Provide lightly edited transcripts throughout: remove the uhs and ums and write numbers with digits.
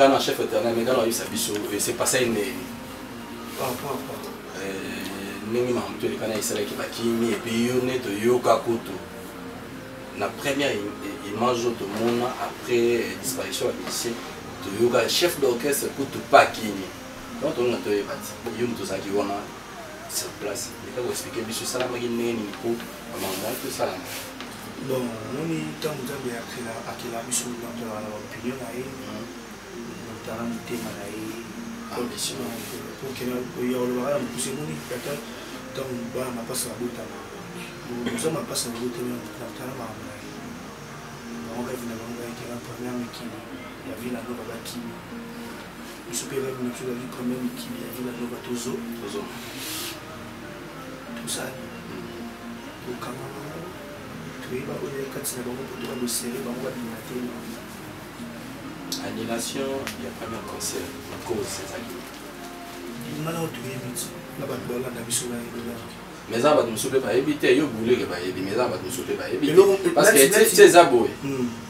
quand un chef éternel mais quand on a eu sa biso c'est passé une nengi ma mtu likana isala ki bakimi et puis yo neto yo kakutu la première image de mon après disparition ici to yo ka chef d'orchestre kutu pakini donc on a to y bati yo mtu sa ki wana sur place il faut expliquer biso salama ki neni ko maman tout ça bon on est tant de akila biso dans la opinion là dans le thème là ambition pour que y a le voilà c'est mon peut-être donc voilà ma passe à bout nous sommes pas sur le bout dans la on va venir avec la première qui la ville à Nova qui il se peut même sur la ville première qui la ville à Nova Tozo tout ça au Cameroun tu es pas au lieu quand c'est bon pour toi le serrer on va dîner annulation il y a pas de concert à cause de ça maintenant tu es vite la balle dans la biso là mais ça va nous soulever pas éviter yo boulé que va éviter mais ça va nous soulever pas éviter parce que c'est ça boy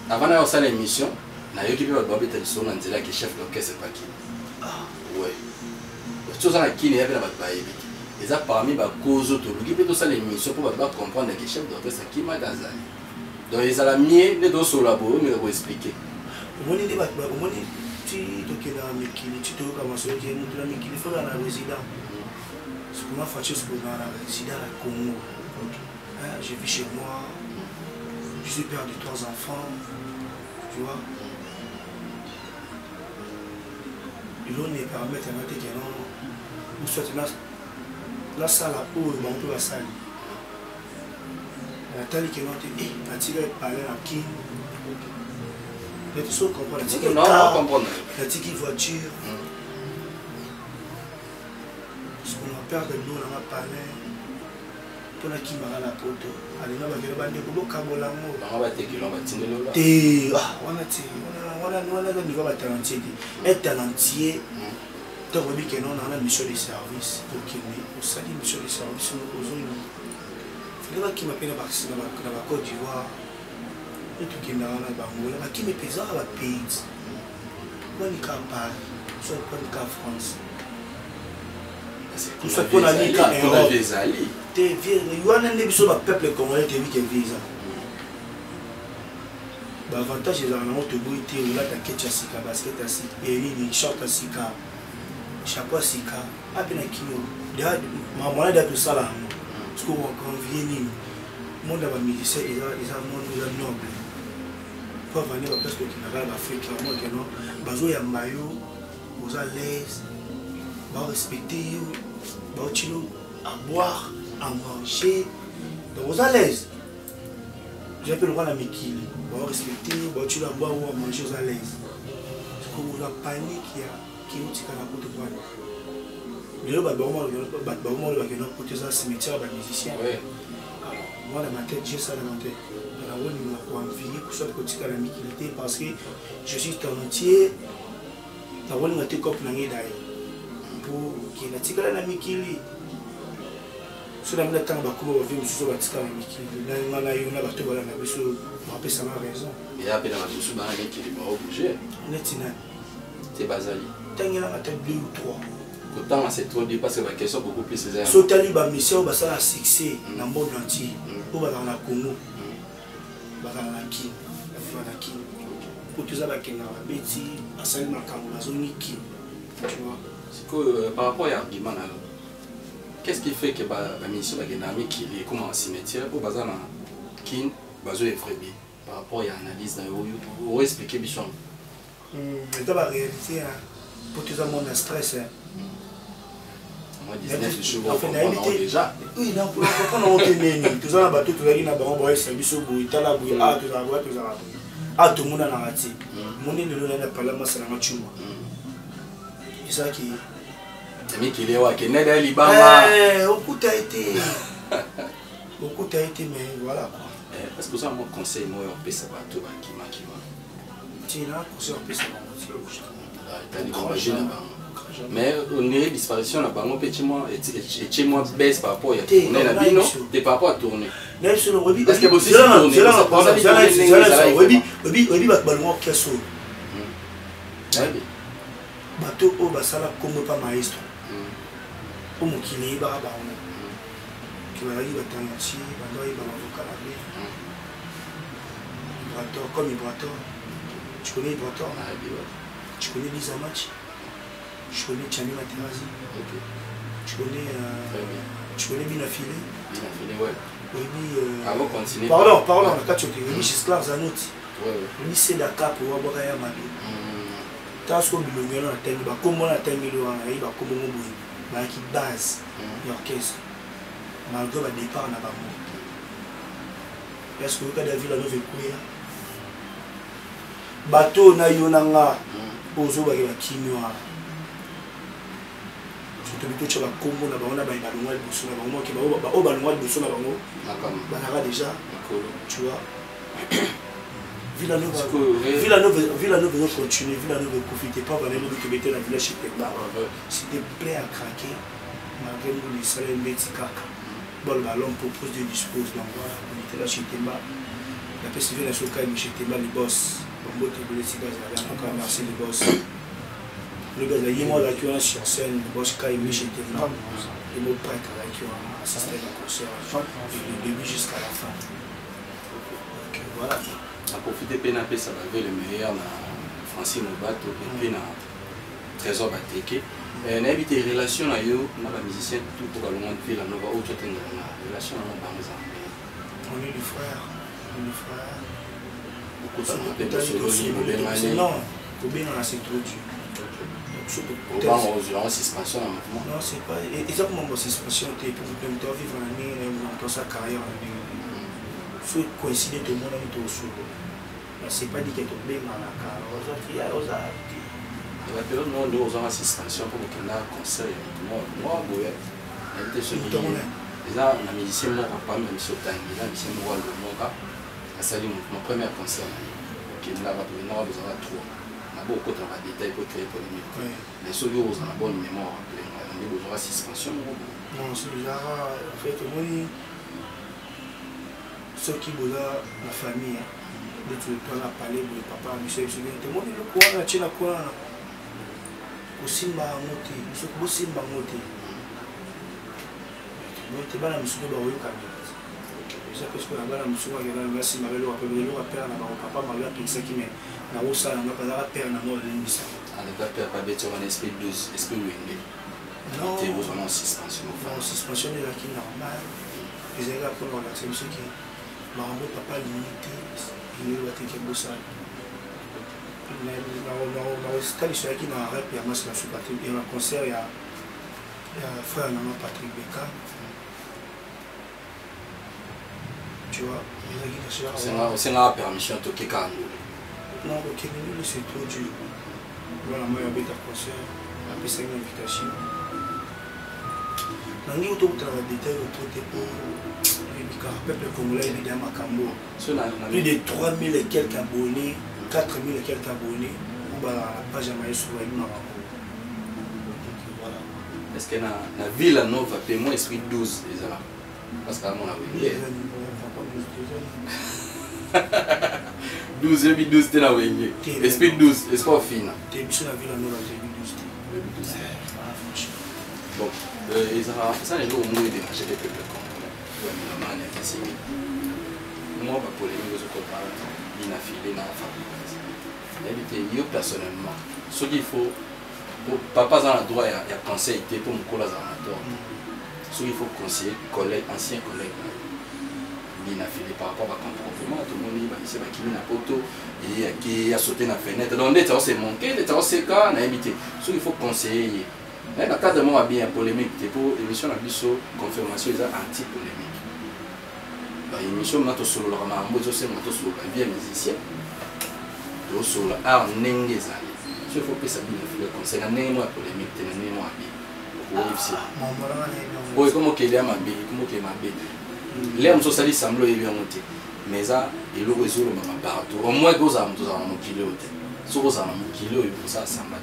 avant d'avoir ça l'émission na yo qui peut ba beta son na nzela que chef d'orchestre pas qui ouais tout ça qui n'est pas ba éviter et ça parmi ba cause to qui peut tout ça l'émission pour ba comprendre que chef d'orchestre qui m'a dans ça donc ils a la mieux les deux sur la boy mais pour expliquer on est débat on est tu to que dans Mikili tu to commencer à dire nous dans Mikili faut dans la résidence ce qu'on a fait c'est qu'on a la résidence à Congo je vis chez moi je suis père de 3 enfants tu vois il on est permettre à mettre que non ou soit la salle à eau on peut la salle la tali que non la tirer parler à qui mais tu sais comprendre la tiki voiture ce qu'on a peur de l'eau on a parlé pour la qui m'a la poto allez là va bande ko kabola mo on va te kilo va tindelo là te on a niveau va talentier et talentier donc on dit que non on a mission de service pour qu'il au salut mission de service aux zones il va qui m'appelle dans la Côte d'Ivoire et tout qui n'a pas bangola qui me pesa à la pays moi ni campagne soit pas ni France c'est ça qu'on a dit qu'on a des alliés te vieux il y a un des sur le peuple congolais qui vit visa ba avantage là on te boiter là ta ketcha sika basket asika et ni short asika chapeau sika apena kilo da maman da tout ça là parce qu'on convient ni monde va militaire ils ont monde noble pour venir parce que qui n'a pas fait clairement que non bazo ya mayo aux à l'aise va respecter va utilo à boire à manger donc aux à l'aise j'appelle le roi la Mikili va respecter va utilo à boire ou à manger aux à l'aise parce que la panique qui est au tika na côté quoi le ba bon le ba côté ça cimetière ba musicien moi dans ma tête j'ai ça dans ma tête parce que je suis talentier pour qu'il y ait la Mikili sur la minute temps bakuma va vivre sur la tika la Mikili na na yo na bato bala na biso on peut ça ma raison il y a appelé la biso ba na Mikili ba bouger netina c'est bazali Tangi na tête 2 ou 3. Autant c'est trop dit parce que la question beaucoup plus c'est so tali ba mission ba ça succès dans le monde entier pour ba na Congo ba na ki la fois na ki pour tout ça ba kenga ba beti asali makambo na zoni ki tu vois c'est que par rapport à l'argument là qu'est-ce qui fait que la mission ba genami qui est comme un cimetière pour bazana kin bazo et frebi par rapport à l'analyse dans ou expliquer bichon mais dans la réalité pour tout ça monde stress moi 19 jours déjà oui non pour comprendre on tenait tout ça là bateau tout là na ba on c'est biso boui tala boui ah tout ça ah tout le monde na ngati mon ni le na parler ma sana machuma c'est ça qui ami qui est wa keneda libanga beaucoup a été mais voilà quoi parce que ça mon conseil moi on peut ça bateau qui ma tu là conseil on peut ça mais on est disparition là-bas mon petit moi et chez moi baisse par rapport à tourner la bino de par rapport à tourner parce que aussi c'est là bato oyo basala kombo pa maestro po mokili yebaka bango ke bazalaki batanati bando yeba bavoka na be Vibrator, comme Vibrator. Tu connais Vibrator? Tu connais Lisa Match? Je connais Chani Materazzi. Tu connais Bina Filé? Bina Filé, ouais. Oui, avant de continuer. Pardon, quand tu es venu chez Sclav Zanotti. Oui, c'est Dakar pour voir Bakaya Mado. Tant que le million a atteint, comment on a atteint le million, il va comme on bouille. Mais qui base l'orchestre. Malgré le départ, on a pas mort. Est-ce que vous avez vu la nouvelle couille? Bateau na yonanga ozo ba ya kinwa. Surtout bito tcha ba kombo na ba ona ba ba longwa liboso na bango ke ba o ba longwa liboso na bango. Ba na déjà. Tu vois. Villanova va continuer, Villanova va profiter pas va nous que mettre la village chez Pemba. C'était prêt à craquer malgré nous les salaires médicaux. Bon l'homme propose de disposer donc voilà, on était là chez Pemba. La PCV la Soka chez Pemba les boss. Bon tu voulais si gaz là encore merci les boss. Le gars là il moi là qui est sur scène, le boss Kai chez Pemba. Et mon prêtre là qui a assisté à concert du début jusqu'à la fin. Donc voilà. A profité PNP ça va le meilleur na Francine Obato et puis na Trésor Bateke. On a évité relation na yo na ba musicien tout pour le monde fait la nova autre chose na relation na ba exemple. On est des frères, beaucoup ça rappelle solo libre de manière. Non, pour bien on a introduit. On va en suspension en mouvement. Non, c'est pas exactement en suspension tu pour vivre en année dans sa carrière. Faut coïncider tout le monde avec tout solo. C'est pas dit que tu es bien dans la carrière. La période où on a une suspension pour que nous conseil moi boye invité ce qui déjà la musicien moi pas même sur tangi là musicien moi le moka a sali mon premier concert qui là va venir on besoin trop na beaucoup de détails pour créer polémique mais ceux qui ont une bonne mémoire on a besoin de suspension non c'est déjà en fait moi ceux qui ont la famille de tout le temps parler de papa monsieur tout le monde le quoi là tu la quoi Simba moté, monsieur Simba moté. Mais tu vas la monsieur de Baroyo Camille. Je sais que la balle à monsieur Magana, Simba, le père n'a pas papa, Maria, tout ça qui met. La Rosa, n'a pas la père, n'a pas de l'émission. Ah, le père pas bête sur un esprit 12, esprit wingé. Non, tu es en suspension. En suspension de la qui normale. Les élèves pour relaxer, monsieur qui. Marambo, papa, limité, il est là, qui est beau ça. Quand je suis aquí dans rap, il y a Mas Patrick, il y a un concert, il y a frère Nana Patrick Beka. Tu vois, c'est la permission de toquer quand non, le Kémini, c'est trop dur. Voilà, moi, il y a un concert, après c'est une invitation. Dans le niveau de la détail, autour des le peuple congolais, il est dans Makambo. Plus de 3000 et quelques abonnés. 4000 et quelques abonnés, on va la page à Maïs sur la ligne. Est-ce que la ville Nova paie moins esprit 12 les là? Parce qu'à mon avis, 12 c'était la Wenge. Esprit 12, est-ce qu'on finit? Tu es sur la ville Nova, j'ai 12. Bon, ça les gens ont moins démarché les peuples congolais. Moi, ma polémique, je comprends. Il n'a filé dans la famille. Yo personnellement, ce qu'il faut, papa a le droit à conseil pour me coller dans la tort. Ce qu'il faut conseiller, collègue, ancien collègue, il n'a filé par rapport à comportement, tout le monde dit qu'il n'a pas auto et qui a sauté dans la fenêtre. Donc, les temps c'est manqué, les temps c'est cas, on a évité. Ce qu'il faut conseiller. Dans le cadre de moi, bien polémique, pour l'émission de la confirmation, ils sont anti-polémique. L'émission de solo la rambo c'est moto solo bien musicien to solo art nenge zali il faut que ça bien le conseil na moi polémique na moi bien pour réussir comment qu'il y a ma bien comment qu'il ma bien les hommes socialistes semblent y bien monter mais ça il le résout ma partout au moins que ça nous avons mon kilo sur ça mon kilo et pour ça ça m'a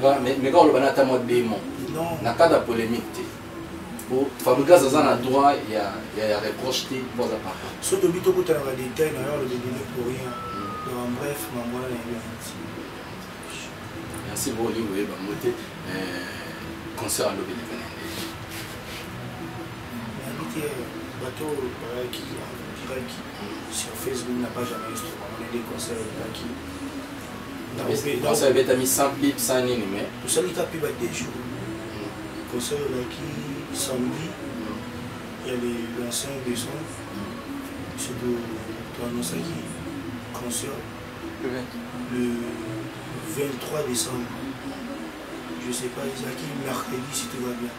donné mais quand le banata moi bien non na cas de polémique pour fabriquer ça dans droit il y a reproche pour ça par contre ce que bito ko tala ba détail na yo le donner pour rien donc bref maman na bien merci beaucoup Lingoé Bamote concert à l'Obéli bateau qui sur Facebook n'a pas jamais instrumenté des concerts qui concert avait mis 100 pips sans nini mais tout ça il a pu battre des jours concert qui samedi il y a le 5 décembre c'est de annoncer qui concert le 23 décembre je sais pas Isaki mercredi si tout va bien.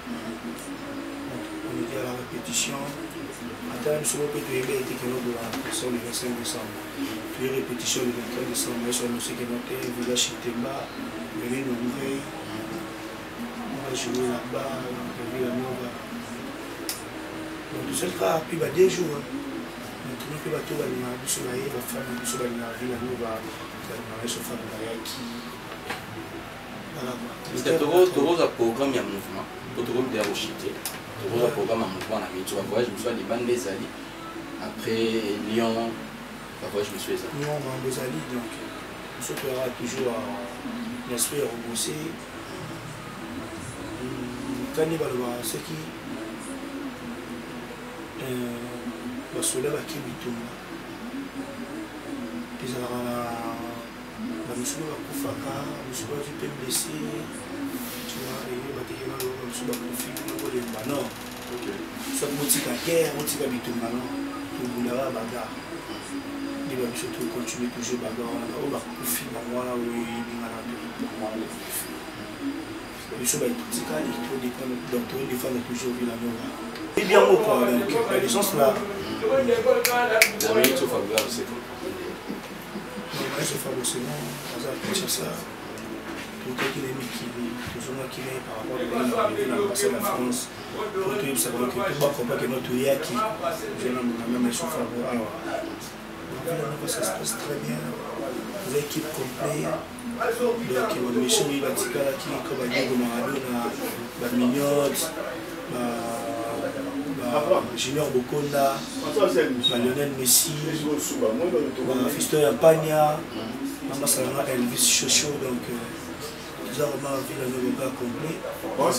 On était à la répétition. Attends, nous sommes peut-être été que nous devons faire le 25 décembre. Puis répétition le 23 décembre. Mais sur nous, c'est que notre village Chitemba, venez nous ouvrir. On va jouer là-bas, on va Nova. Donc tout ça, il a pris des jours. Maintenant, il va tout aller dans la soleil, va faire une soleil dans la ville, on va aller se faire un qui. Parce que tu as un programme, il y a un mouvement. Tu as un programme, un mouvement. Tu vas voir, je me suis dit, Ban des Ali. Après Lyon, je me suis dit. Lyon, Ban des Ali, donc, on se fera toujours l'esprit à rebosser. Quand il va le voir, c'est qui va se lever à Kibitumba. Puis ça va. Monsieur va Koufaka, monsieur va être blessé, tu vois, et il va te dire que monsieur va confier, il va dire non. Soit Moutika guerre, Moutika Bitumba, non, tout le monde va bagarre. Il va surtout continuer toujours bagarre, on va confier, voilà, oui, il va la monsieur va être Moutika, il faut défendre, donc il défend toujours Villanova. Et bien, au point, donc, la licence là. La minute au Fabien, c'est quoi? Je fais forcément, ça. Tout ce qui est mis toujours qui est par rapport à l'ambassade de la France. Pour tout ça, que tout le monde comprend que notre yaki, je n'ai même pas favorable. Alors, ça se passe très bien. Vous avez équipe complète. Donc, Michel Batika qui est comme un Diego Maradona, Mignotte, Junior Bokonda, Lionel Messi, Fiston Yampagna, Elvis Chocho, donc tout ça vraiment vu dans le gars complet. On est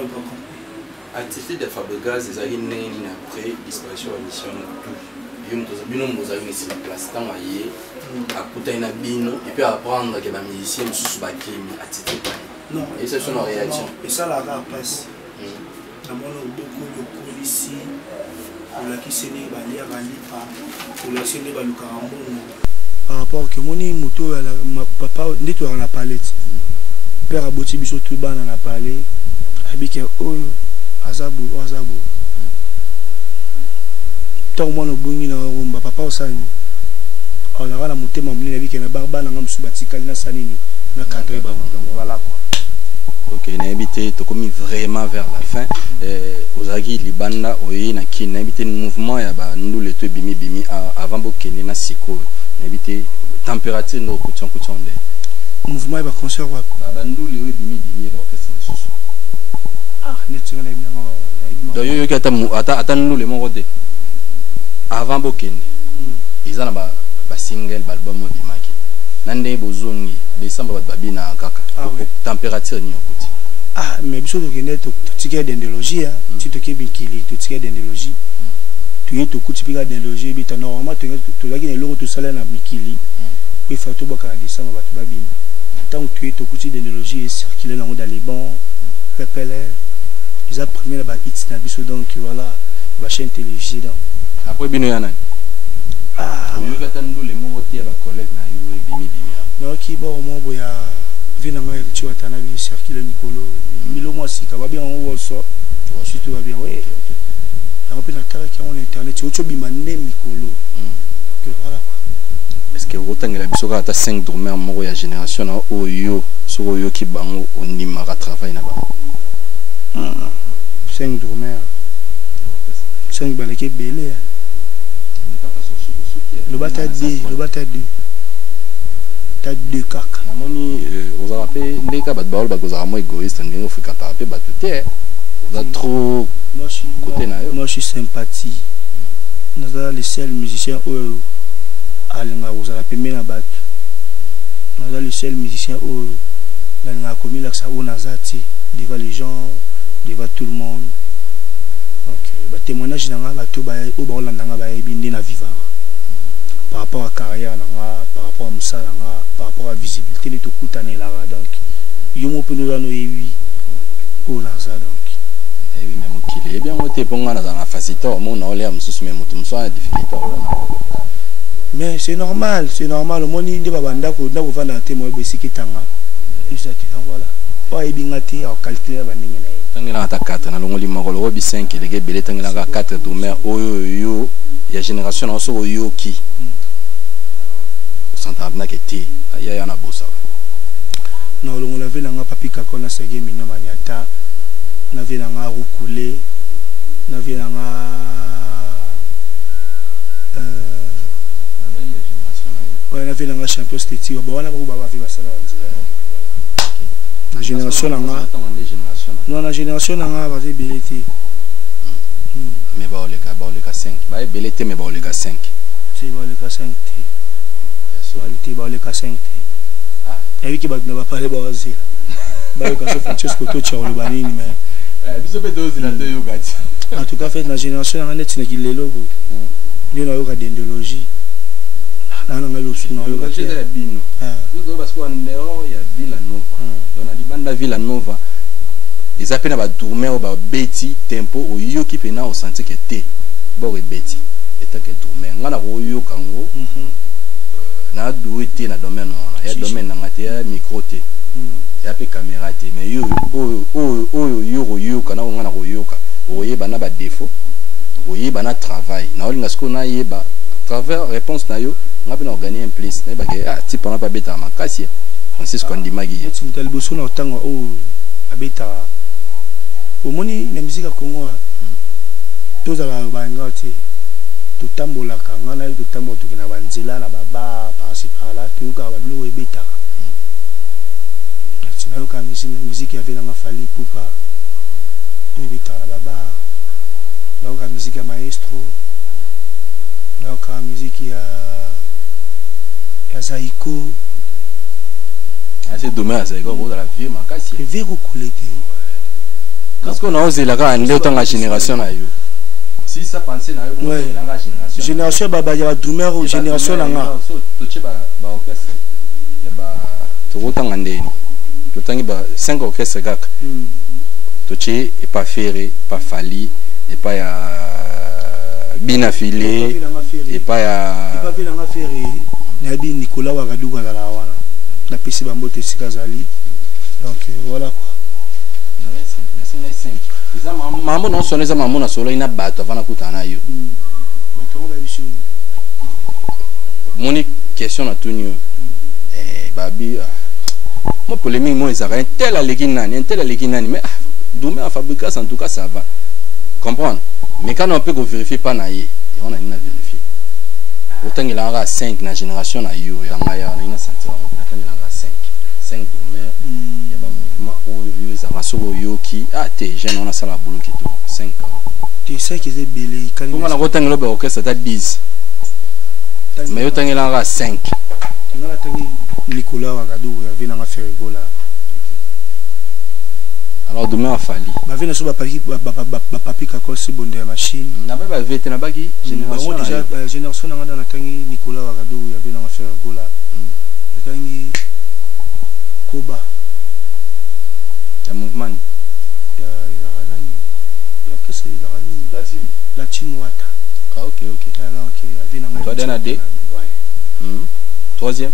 au grand complet. Activité de Fabregas, les années après disparition de la mission tout. Vous avez mis la place tant à y à côté d'un bino et puis apprendre que les musiciens sont sur la activité. Non. Et c'est son réaction. Et ça, la rare passe. Nous avons beaucoup de policiers pour qui se n'est pas lié à l'IPA, pour la se n'est pas le carambo. Par rapport à mon moto, papa, n'est pas dans la palette. Père a bâti biso tout bas dans la palette. Habite au Azabo, Azabo. Tant que moi, nous bouillons dans le rumba, papa, ça. On a la montée, ma mère, qui est la barbe, on a sous bâtiment, na sanini, na cadre, voilà quoi. Ok, on a habité vraiment vers la fin. Aux Agui, les bandes, on a habité le mouvement, nous les deux bimi avant de na siko. On a habité température, nous coûtons. Le mouvement est concert. Nous les bimi l'orchestre. Ah, net bien. Donc, attends, nous les mots avant de ils ont un single, album, nande bozongi décembre babina kaka température ni okoti ah mais biso to kende to ticket d'endologie ti to ke bikili to ticket d'endologie tu es to kuti pika d'endologie bita normalement to laki na loko to sala na mikili il faut to baka décembre batu babina tant tu es to kuti d'endologie circuler dans les bancs repelle ils a premier la ba hits na biso donc voilà la chaîne télévisée donc après bino yana ah oui katando les mots ti ba collègue na yo bimi non qui bon moi boya vina moi tu as tana bi circuler Nicolo milo moi si ka ba bien on so surtout va bien ouais on peut na tala qui on internet tu ocho bima ne Nicolo que voilà quoi est-ce que vous tangela biso ka ta 5 dormeurs mo ya génération na oyo so oyo ki bango onima ka travail na ba 5 dormeurs 5 baleke belé le bata D t'as deux caca namoni vous avez rappelé les cas batball bagoza mo égoïste ndenge fréquenter rappelé batuté vous êtes trop côté na yo moi je suis sympathie nous sommes les seuls musiciens où alinga vous avez rappelé na bat naza le seul musicien où dans la commune là ça où nazati devant les gens devant tout le monde donc témoignage nanga bato ba au ba landanga ba ebindi na vivre par rapport à carrière nanga par rapport à musala nanga par rapport à visibilité de tout kutane là donc yo mo pe nous yebi au naza donc et oui même qu'il est bien moté ponga na na facilitateur mon na ole amsusu mais moto mso a difficulté mais c'est normal au monde ndi babanda ko ndako vanda témoin besiki tanga voilà pas ebingati au calculer bandinga na ye tangela ta 4 na longoli makolo obi 5 lege belé tangela ka 4 to mais oyo ya génération na so oyo ki santabna keti ya na bossa na longola ve nanga papi kakona sege minyo maniata na ve nanga rukule na ve nanga ouais na ve nanga champion steti ba wana ba ba vi basala wanzela la génération nanga non la génération nanga va te beleti mais ba oleka 5 ba beleti mais ba oleka 5 c'est ba oleka 5 ti ba oleka 5 ah et oui qui ba na ba parler ba wazela ba oleka so Francesco to chalo banini mais biso pe dozi la to yoga en tout cas fait la génération nanga net na kilelo bo ndio na yoga dendologie na ngalo suna yoga te bino nous parce qu'on est il y a Villanova dans la libanda Villanova ils appellent ba tourner au ba beti tempo au yoki pena au senti que te bo beti et ta que tourner ngana ko yoka ngo na douité na domaine on ya domaine na ngate ya micro te ya pe caméra te mais yo yoka na ngana ko yoka oyeba na ba défaut oyeba na travail na olinga sko na yeba travers réponse na yo ngapi na gagner un place na ba ke ti pendant pas beta makasi Francisco Ndimagi ti mutal boso na otanga o abeta omoni na musique ya Congo tozala banga ti totambola kanga na to tambo to na banzela na baba par-ci par-là to ka ba bilo ebeta na yo ka musique ya vela nga fali pupa ebeta na baba na yo ka musique ya maestro na yo ka musique ya Zaiko c'est dommage ça go dans la vie makasi et vero collecté parce qu'on a osé la ga ndé autant la génération na yo si ça pensait na yo la génération baba ya drummer ou génération na nga to che ba orchestre ya ba to autant ndeni to tangi ba 5 orchestres gak to che et pas ferré pas fali et pas ya bina filé et pas ya pas vena nga ferré na bi Nicolas Wagaduga la wana na pesi ba mbote sikazali donc voilà quoi mambo non sonne za mambo na solo ina bato avana kutana yo bato ba biso moni question na tunio babi mo polémique mo ezaka un tel aleki nani mais Doumé a fabriqué en tout cas ça va comprendre mais quand on peut vérifier pas na ye on a une vérifier autant il a 5 na génération na yo ya ngaya na ina sentir on a 5 Doumé ya ba mouvement oyo za masoko yoki te jeune on a ça la boulot qui tout 5 tu sais qu'ils est belé quand on a autant le orchestre à 10 mais autant il a 5 on a tangi Nicolas Wagaduga ya vina nga faire gola alors demain a fallu ba vina so ba papi kako si bonde ya machine na ba vete na bagi génération déjà génération nga dans tangi Nicolas Wagaduga ya vina nga faire gola tangi Koba ya mouvement ya rani ya kese ya rani la team wata ok alors que ya vina nga toi dana D troisième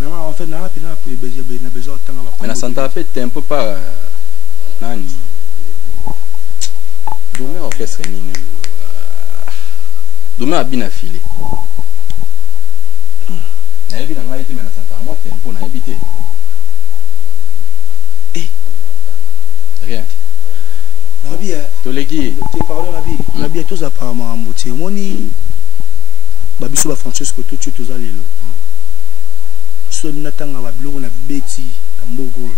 non en fait na besoin de temps mais na santa pe tempo pas nani Doumé orchestre nini Doumé a bien affilé na yebi na ngai te mais na santa moi tempo na habité rien nabi toleki te pardon nabi tous apparemment mbote moni babiso ba Francesco to tuza lelo so natanga ba biloko na beti na mboko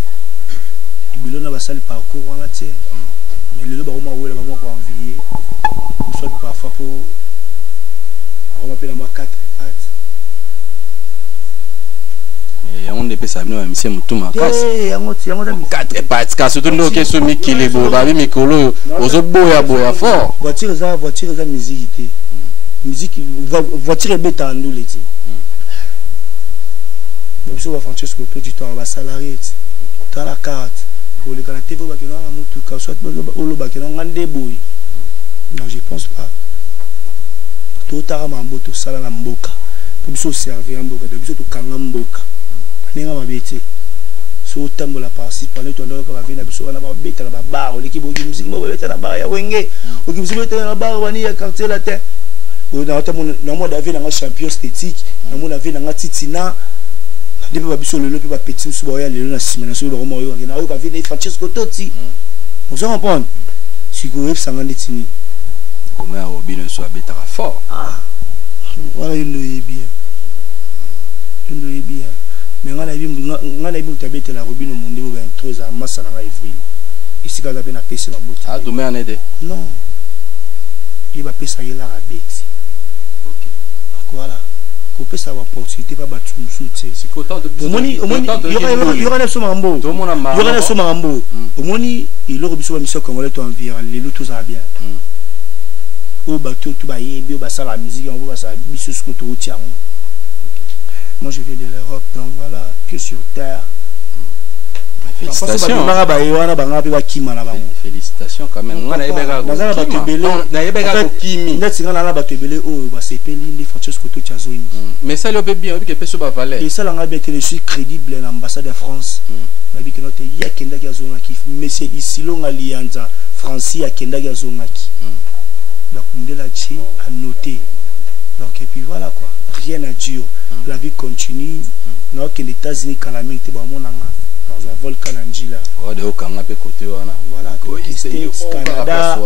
ibilo na basali parcours wana te mais lelo ba koma wela ba moko envier ou soit parfois pour on appelle moi 4 pattes monde peut ça bien monsieur Mutuma kasi yango 4 parties ka surtout ndo ke so mikili bo ba bi mikolo ozo boya fort voiture za musique musique voiture beta ndule ti biso ba Francesco to tu to salarié dans la carte pour les canapés ba ke na mutu ka soit olo ba ke na ngande boy non je pense pas tout tara mambo to sala na mboka biso servir mboka de biso to kanga mboka nenga mabete so tambola parsi pendant to ndo ka ba vina biso na ba beta na ba bar leki boki musique bo beta na bar ya wenge boki musique beta na bar bani ya quartier la terre o na tamona na mo David na champion esthétique na mo David na titina depuis ba biso lelo pe ba petit so ba ya lelo na sima na so ba mo yo na yo ka vina Francesco Totti on se comprend si ko web sanga ndetini comment a Robin so beta fort voilà il le bien mais ngana ibi utabete la Robin au monde ba introze à massa na Evril ici ka na pese ba mbote ah demain en aide non il va pesa la rabeti OK voilà ko pesa ba opportunité pas ba tumsu tse si content de omoni il y aura na somambo omoni il lo biso ba mission congolais to environ les lutos a bien au bateau tout ba yebi ba sala musique on va ça biso ce que to tiamo. Moi je viens de l'Europe, donc voilà, que sur terre. Félicitations. Félicitations quand même. Mais ça le bien, et ça l'a bien été, je suis crédible à l'ambassade de France. Mais c'est ici l'on allianza Francie à Kenda Gazonaki. Donc on a noté. Donc et puis voilà quoi, rien à dire. La vie continue. Non que les États-Unis quand la main était bon dans un volcan Angela. Oh de Okanga pe côté wana. Voilà, States, Canada.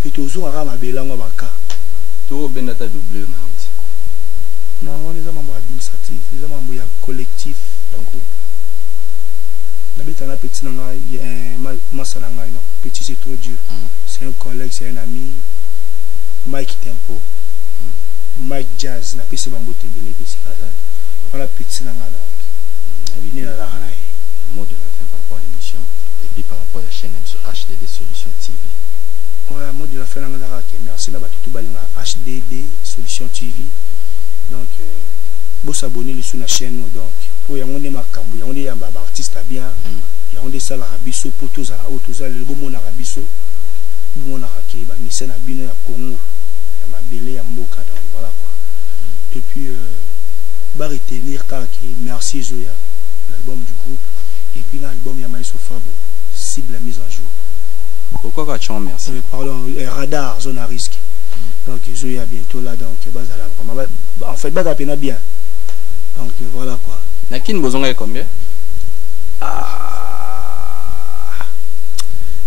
Puis toujours on a ma belanga baka. Tout ben data double na uti. Non, on est membre administratif, les membres collectif donc la na petit nanga masala ngai non, petit c'est trop dur. C'est un collègue, c'est un ami. Mike Tempo. Mike Jazz na pese bambote belé pese kazali. Voilà petit nanga donc. Ni la la. Mot de la fin par rapport à l'émission et puis par rapport à la chaîne HDD Solutions TV. Ouais, mot de la fin merci na batutu balinga HDD Solutions TV. Donc vous s'abonner sur la chaîne donc pour yango ne makambu yango ne yamba ba artiste bien yango de sala rabiso pour tous ala autos ala le bon na rabiso bon na ke ba misena bino ya Congo ya mabele ya mboka donc voilà quoi. Et puis ba retenir car merci Zoya l'album du groupe. Et puis l'album Yamaïso Fabo, cible mise en jour. Pourquoi va tu en merci? Pardon, radar, zone à risque. Donc je suis bientôt là, donc en fait, bah peine bien. Donc voilà quoi. Nakin besoin combien?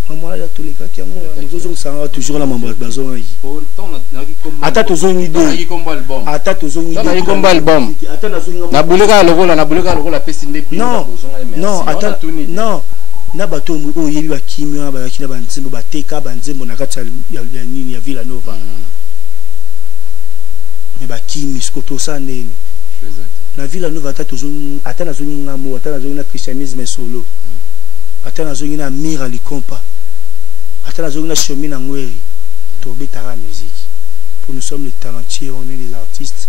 Maman là tous les cas qui ont toujours la maman besoin. Attends toujours une idée. Attends toujours une idée. Comme album. Na buleka lokola pesi ndebi. Non, attends. Non. Na bato o yebi ba kimio ba kina ba nzembo ba teka ba nzembo na kati ya nini ya Villa Nova. Mais ba kimi skoto sa nini. Na Villa Nova attends na zoni ngamo, attends na zoni na christianisme solo. Attends na zoni na mira likompa. Attends na zoni na chemin na ngweri. To betara musique. Pour nous sommes les talentueux, on est des artistes.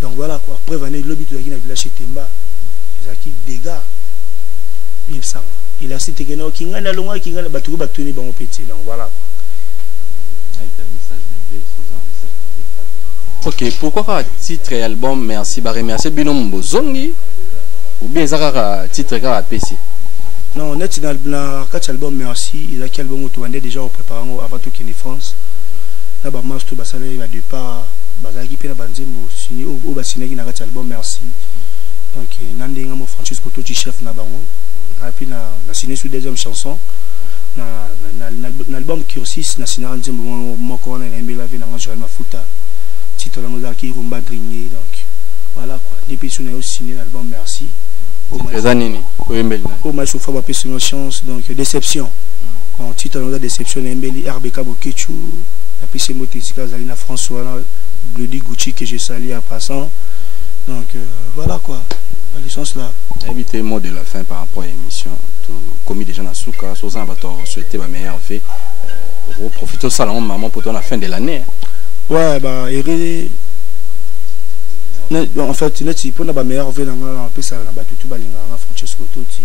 Donc voilà quoi. Après venir le but de la village Temba. Les acquis dégâts. Il me semble. Il a cité que non, qui n'a longue qui n'a pas tout battu bon petit. Donc voilà quoi. Ok, pourquoi titre et album merci barré merci binom bozongi ou bien ça titre car PC. Non, on est dans le album merci, il a quel album tu vendais déjà au préparant avant tout qu'il France. Là ba master ba salé ba départ ba zaki pe na banzembo signé au ba signé na kat album merci. Donc nande ngamo Francesco Totti chef na bango. Et puis na signé sur deuxième chanson na l'album Cursis na signé nzembo moko na mbela ve na Joël Mafuta. Titre la ngozaki rumba dringé donc voilà quoi. Depuis sur na signé l'album merci. Au moins souffre ba pese une chance donc déception. En titre la déception mbeli RBK Bokechu. Et puis c'est Motétika Zalina François Glody Gucci que je salue en passant. Donc voilà quoi, la licence là. Éviter le mot de la fin par rapport à l'émission. Comme déjà dans Souka, Sosan va souhaiter la meilleure vie. Vous profitez de ça maman pour la fin de l'année. Ouais, bah, en fait, il pour la meilleure vie, on peut ça, tout Francesco Totti,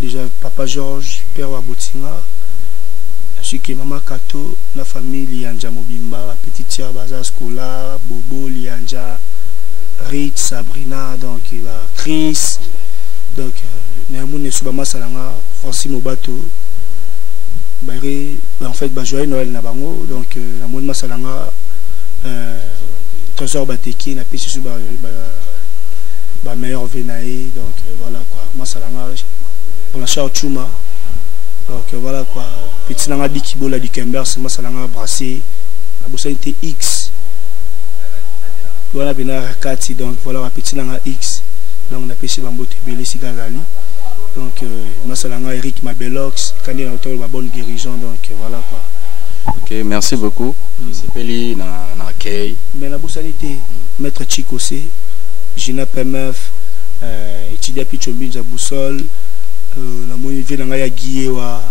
déjà Papa Georges, Père Wabotinga, ainsi que Maman Kato, la famille Lianja Mobimba, Petite Tia Baza Scola, Bobo, Lianja, Rit, Sabrina, donc Chris, donc Néamoun Soubama Salanga, Francis Mobato, en fait, joyeux Noël Nabango, donc Néamoun Masalanga, Trésor Bateki, n'a pas su meilleur Venaï, donc voilà quoi, Masalanga, pour la Chao Chuma, donc voilà quoi, Petit Nanga Bikibola du Kembers, Masalanga Brassé, la Boussanité X. Voilà bien Rakati, donc voilà Petit Nanga X, donc on a pêché Bambo Tebele Sigazali, donc Masalanga Eric Mabelox, candidat auteur de bonne guérison, donc voilà quoi. Ok, merci beaucoup. C'est Peli dans l'accueil. Mais la Boussanité, Maître Chikose, Gina Pemef, Etidia Pichombi Zaboussol, la moïve dans la Guiéwa,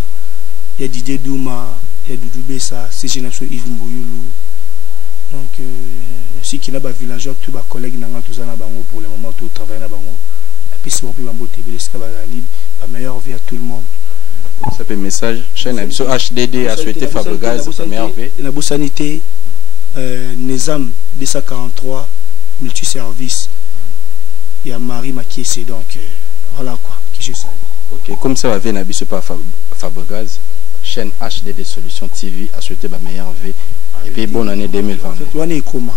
il y a Didier Douma, il y a Doudou Bessa, c'est Génération Yves Mboyoulou. Donc, si qui n'a pas villageois, tous les collègues n'ont pas pour le moment où travaillent dans bango. Et puis, si on peut la meilleure vie à tout le monde. Ça peut message, chaîne HDD a souhaité Fabregaz, la meilleure vie. La Boussanité, Nezam 243, multiservice. Il y a Marie Makiese, donc voilà quoi, qui je sais. Ok, comme ça va venir par Fabregaz, chaîne HDD Solutions TV a souhaité la meilleure vie. Et puis bonne année 2020. On est comment?